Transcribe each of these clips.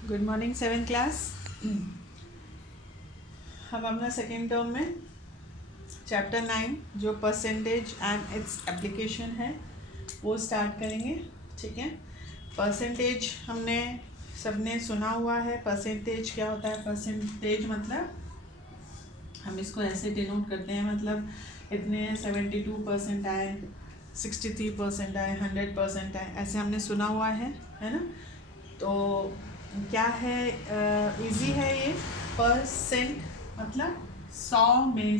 Good morning 7th class. हम अपना second term में चैप्टर 9 जो परसेंटेज एंड इट्स एप्लीकेशन है वो स्टार्ट करेंगे। ठीक है, परसेंटेज हमने सबने सुना हुआ है। परसेंटेज क्या होता है? परसेंटेज मतलब हम इसको ऐसे डिनोट करते हैं, मतलब इतने 72% आए, 63% आए, 100% आए, ऐसे हमने सुना हुआ है ना। तो क्या है, इजी है ये। परसेंट मतलब 100 में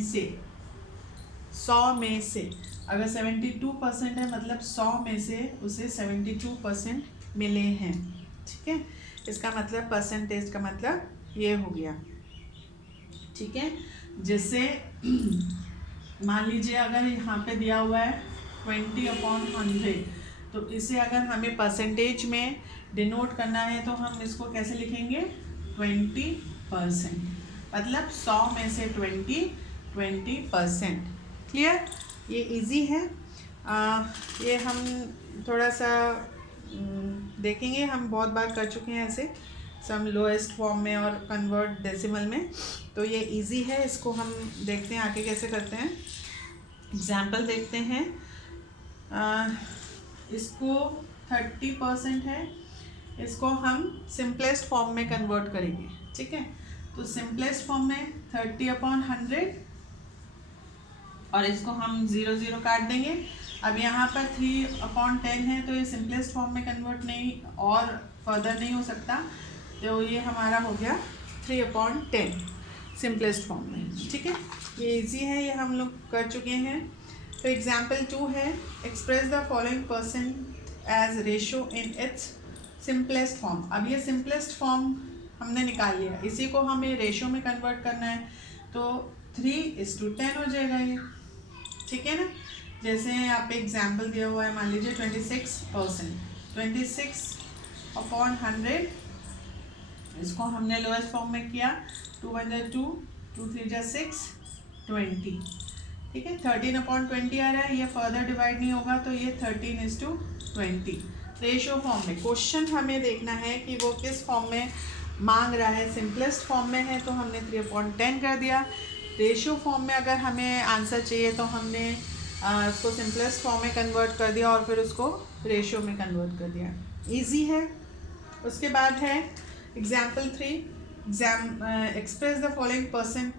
से अगर 72% है मतलब 100 में से उसे 72% मिले हैं। ठीक है, इसका मतलब परसेंटेज का मतलब ये हो गया। ठीक है, जैसे मान लीजिए अगर यहाँ पे दिया हुआ है 20/100, तो इसे अगर हमें परसेंटेज में डिनोट करना है तो हम इसको कैसे लिखेंगे? 20%, मतलब 100 में से 20%। क्लियर? ये इजी है। ये हम थोड़ा सा देखेंगे, हम बहुत बार कर चुके हैं ऐसे, सम लोएस्ट फॉर्म में और कन्वर्ट डेसिमल में। तो ये इजी है, इसको हम देखते हैं आगे कैसे करते हैं। एग्जाम्पल देखते हैं। इसको 30% है, इसको हम सिंपलेस्ट फॉर्म में कन्वर्ट करेंगे। ठीक है, तो सिंपलेस्ट फॉर्म में 30/100 और इसको हम 0 काट देंगे। अब यहाँ पर 3/10 है, तो ये सिंपलेस्ट फॉर्म में कन्वर्ट नहीं और फर्दर नहीं हो सकता, तो ये हमारा हो गया 3/10 सिंपलेस्ट फॉर्म में। ठीक है, ये इजी है, ये हम लोग कर चुके हैं। तो एग्जाम्पल 2 है, express the following percent as ratio in its simplest form. अब ये सिंपलेस्ट फॉर्म हमने निकाल लिया, इसी को हमें रेशो में कन्वर्ट करना है, तो 3:10 हो जाएगा ये। ठीक है ना, जैसे यहाँ पे एग्जाम्पल दिया हुआ है, मान लीजिए 26%, 26/100, इसको हमने लोएस्ट फॉर्म में किया, 2 1 2, 2 3 6, 20। ठीक है, 13/20 आ रहा है, ये फर्दर डिवाइड नहीं होगा, तो ये 13:20 रेशो फॉर्म में। क्वेश्चन हमें देखना है कि वो किस फॉर्म में मांग रहा है। सिंपलेस्ट फॉर्म में है तो हमने 3/10 कर दिया। रेशो फॉर्म में अगर हमें आंसर चाहिए तो हमने उसको सिंपलेस्ट फॉर्म में कन्वर्ट कर दिया और फिर उसको रेशो में कन्वर्ट कर दिया। इजी है। उसके बाद है example 3, express the following percent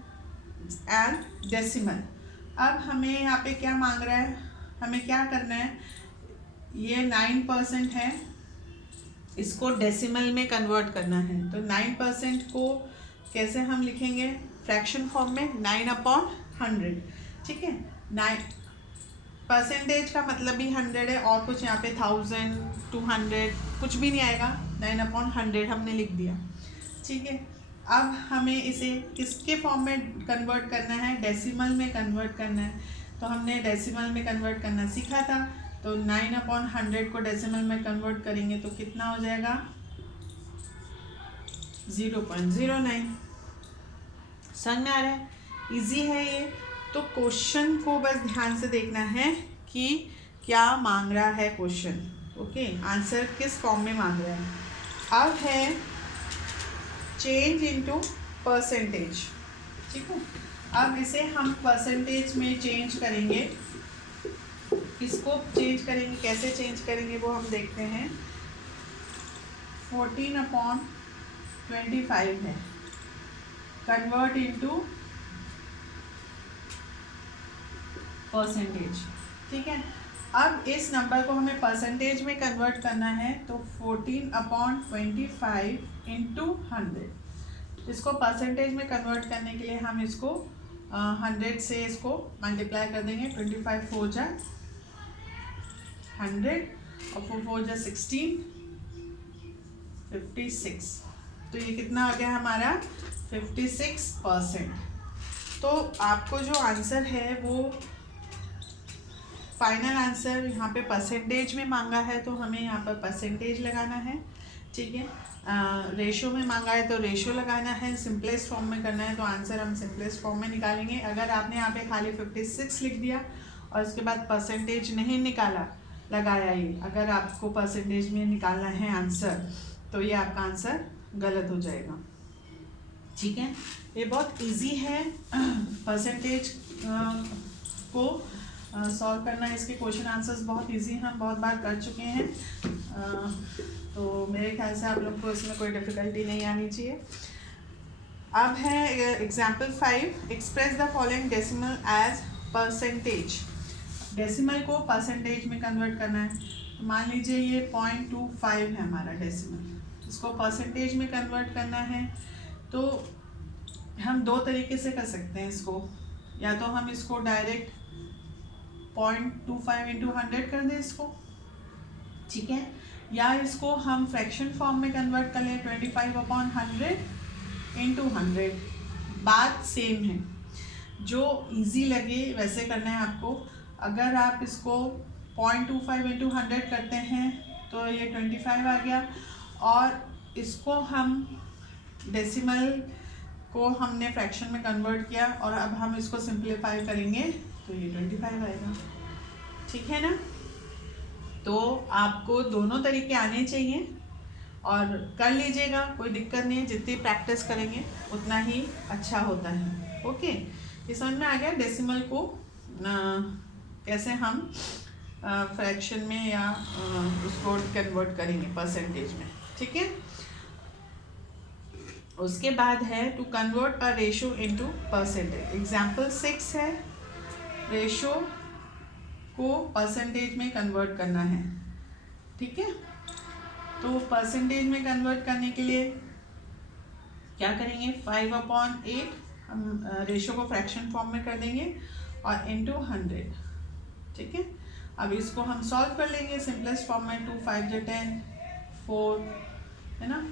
and decimal. अब हमें यहाँ पे क्या मांग रहा है, हमें क्या करना है, ये 9% है, इसको डेसिमल में कन्वर्ट करना है। तो 9% को कैसे हम लिखेंगे? फ्रैक्शन फॉर्म में 9/100। ठीक है, 9 परसेंटेज का मतलब भी 100 है, और कुछ यहाँ पे 1000 200 कुछ भी नहीं आएगा, 9/100 हमने लिख दिया। ठीक है, अब हमें इसे किसके फॉर्म में कन्वर्ट करना है? डेसिमल में कन्वर्ट करना है। तो हमने डेसिमल में कन्वर्ट करना सीखा था, तो 9/100 को डेसिमल में कन्वर्ट करेंगे तो कितना हो जाएगा? 0.09। समझ में आ रहा है? इजी है ये। तो क्वेश्चन को बस ध्यान से देखना है कि क्या मांग रहा है क्वेश्चन। ओके, आंसर किस फॉर्म में मांग रहा है। अब है चेंज इनटू परसेंटेज। ठीक है, अब इसे हम परसेंटेज में चेंज करेंगे। इसको चेंज करेंगे, कैसे चेंज करेंगे वो हम देखते हैं। 14/25 है, कन्वर्ट इनटू परसेंटेज। ठीक है, अब इस नंबर को हमें परसेंटेज में कन्वर्ट करना है, तो 14/25 इंटू 100। इसको परसेंटेज में कन्वर्ट करने के लिए हम इसको 100 से इसको मल्टीप्लाई कर देंगे। 25 4 जा 100 और 4 जा 16, 56। तो ये कितना आ गया हमारा? 56%। तो आपको जो आंसर है वो फाइनल आंसर यहाँ पे परसेंटेज में मांगा है, तो हमें यहाँ पर परसेंटेज लगाना है। ठीक है, रेशो में मांगा है तो रेशो लगाना है। सिंपलेस्ट फॉर्म में करना है तो आंसर हम सिंपलेस्ट फॉर्म में निकालेंगे। अगर आपने यहाँ पे खाली 56 लिख दिया और इसके बाद परसेंटेज नहीं निकाला, लगाया, ये अगर आपको परसेंटेज में निकालना है आंसर, तो ये आपका आंसर गलत हो जाएगा। ठीक है, ये बहुत इजी है परसेंटेज को सॉल्व करना। इसके क्वेश्चन आंसर्स बहुत इजी हैं, हम बहुत बार कर चुके हैं, तो मेरे ख्याल से आप लोग को इसमें कोई डिफ़िकल्टी नहीं आनी चाहिए। अब है example 5, express the following decimal as percentage. Decimal को परसेंटेज में कन्वर्ट करना है। तो मान लीजिए ये 0.25 है हमारा डेसिमल, इसको परसेंटेज में कन्वर्ट करना है। तो हम दो तरीके से कर सकते हैं इसको, या तो हम इसको डायरेक्ट 0.25 इंटू 100 कर दें इसको, ठीक है, या इसको हम फ्रैक्शन फॉर्म में कन्वर्ट कर लें 25/100 इंटू 100। बात सेम है, जो इजी लगे वैसे करना है आपको। अगर आप इसको 0.25 इंटू 100 करते हैं तो ये 25 आ गया, और इसको हम डेसिमल को हमने फ्रैक्शन में कन्वर्ट किया और अब हम इसको सिंप्लीफाई करेंगे तो ये 25 आएगा। ठीक है ना, तो आपको दोनों तरीके आने चाहिए और कर लीजिएगा, कोई दिक्कत नहीं है। जितनी प्रैक्टिस करेंगे उतना ही अच्छा होता है। ओके, ये समझ में आ गया डेसिमल को कैसे हम फ्रैक्शन में या उसको कन्वर्ट करेंगे परसेंटेज में। ठीक है, उसके बाद है to convert a ratio into percentage. Example 6 है, रेशो को परसेंटेज में कन्वर्ट करना है। ठीक है, तो परसेंटेज में कन्वर्ट करने के लिए क्या करेंगे, 5/8 हम रेशो को फ्रैक्शन फॉर्म में कर देंगे और इनटू 100। ठीक है, अब इसको हम सॉल्व कर लेंगे सिंपलेस्ट फॉर्म में, 2 5 10 4 है ना।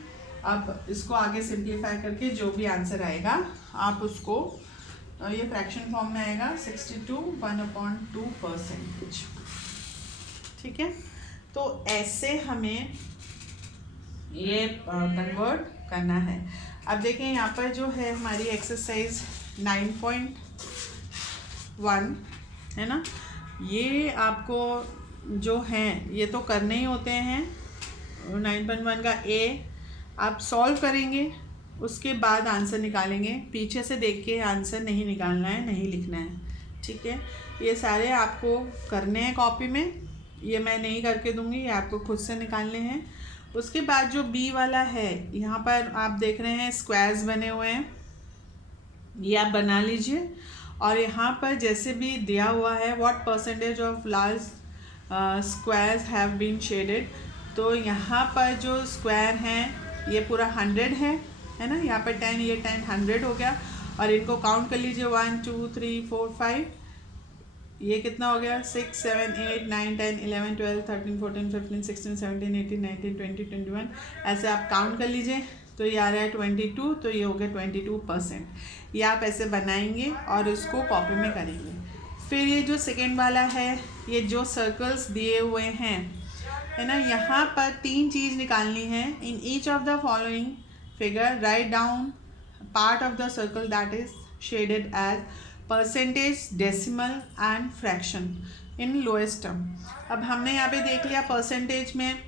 अब इसको आगे सिंप्लीफाई करके जो भी आंसर आएगा आप उसको, ये फ्रैक्शन फॉर्म में आएगा 62 1/2%। ठीक है, तो ऐसे हमें ये कन्वर्ट करना है। अब देखें यहाँ पर जो है हमारी एक्सरसाइज 9.1 है ना, ये आपको जो हैं ये तो करने ही होते हैं। 9.1 का ए आप सॉल्व करेंगे, उसके बाद आंसर निकालेंगे। पीछे से देख के आंसर नहीं निकालना है, नहीं लिखना है। ठीक है, ये सारे आपको करने हैं कॉपी में, ये मैं नहीं करके दूंगी, ये आपको खुद से निकालने हैं। उसके बाद जो बी वाला है, यहाँ पर आप देख रहे हैं स्क्वायर्स बने हुए हैं, ये आप बना लीजिए। और यहाँ पर जैसे भी दिया हुआ है what percentage of large squares have been shaded, तो यहाँ पर जो स्क्वायर हैं ये पूरा 100 है ना। यहाँ पर 10, ये 10 100 हो गया। और इनको काउंट कर लीजिए 1 2 3 4 5, ये कितना हो गया 6 7 8 9 10 11 12 13 14 15 16 17 18 19 20 21, ऐसे आप काउंट कर लीजिए। तो ये आ रहा है 22, तो ये हो गया 22%। ये आप ऐसे बनाएंगे और इसको कॉपी में करेंगे। फिर ये जो सेकेंड वाला है, ये जो सर्कल्स दिए हुए हैं है ना, यहाँ पर 3 चीज़ निकालनी है। In each of the following figure write down part of the circle that is shaded as percentage, decimal and fraction in lowest term. अब हमने यहाँ पे देख लिया परसेंटेज में,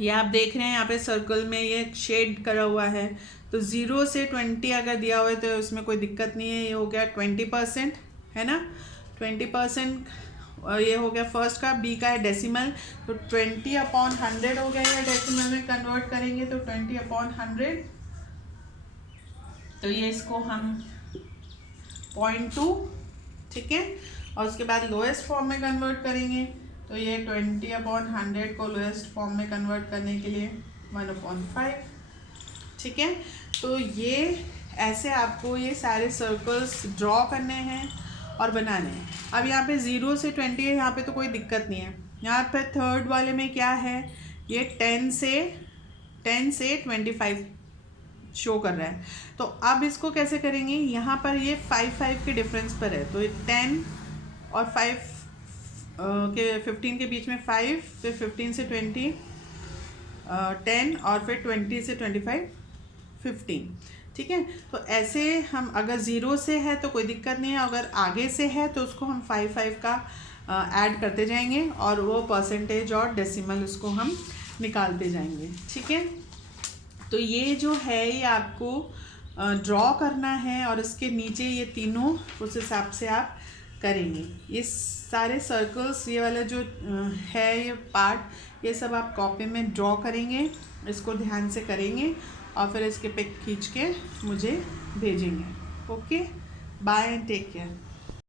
ये आप देख रहे हैं यहाँ पे सर्कल में ये शेड करा हुआ है। तो 0 से 20 अगर दिया हुआ है तो उसमें कोई दिक्कत नहीं है। ये हो गया 20% है ना, 20%। और ये हो गया फर्स्ट का। बी का है डेसिमल, तो 20/100 हो गया। या डेसिमल में कन्वर्ट करेंगे तो 20/100, तो ये इसको हम 0.2, ठीक है। और उसके बाद लोएस्ट फॉर्म में कन्वर्ट करेंगे तो ये 20/100 को लोएस्ट फॉर्म में कन्वर्ट करने के लिए 1/5, ठीक है। तो ये ऐसे आपको ये सारे सर्कल्स ड्रॉ करने हैं और बनाने हैं। अब यहाँ पे 0 से 20 है, यहाँ पे तो कोई दिक्कत नहीं है। यहाँ पे थर्ड वाले में क्या है, ये 10 से 25 शो कर रहा है। तो अब इसको कैसे करेंगे, यहाँ पर ये 5 के डिफरेंस पर है, तो ये 10 और 5 के 15 के बीच में 5, फिर 15 से 20 10 और फिर 20 से 25 15, ठीक है। तो ऐसे हम अगर 0 से है तो कोई दिक्कत नहीं है, अगर आगे से है तो उसको हम 5 का ऐड करते जाएंगे और वो परसेंटेज और डेसिमल उसको हम निकालते जाएंगे, ठीक है। तो ये जो है ये आपको ड्रॉ करना है और इसके नीचे ये तीनों उस हिसाब से आप करेंगे। ये सारे सर्कल्स, ये वाला जो है ये पार्ट, ये सब आप कॉपी में ड्रॉ करेंगे, इसको ध्यान से करेंगे और फिर इसके पिक खींच के मुझे भेजेंगे। Okay, bye and take care.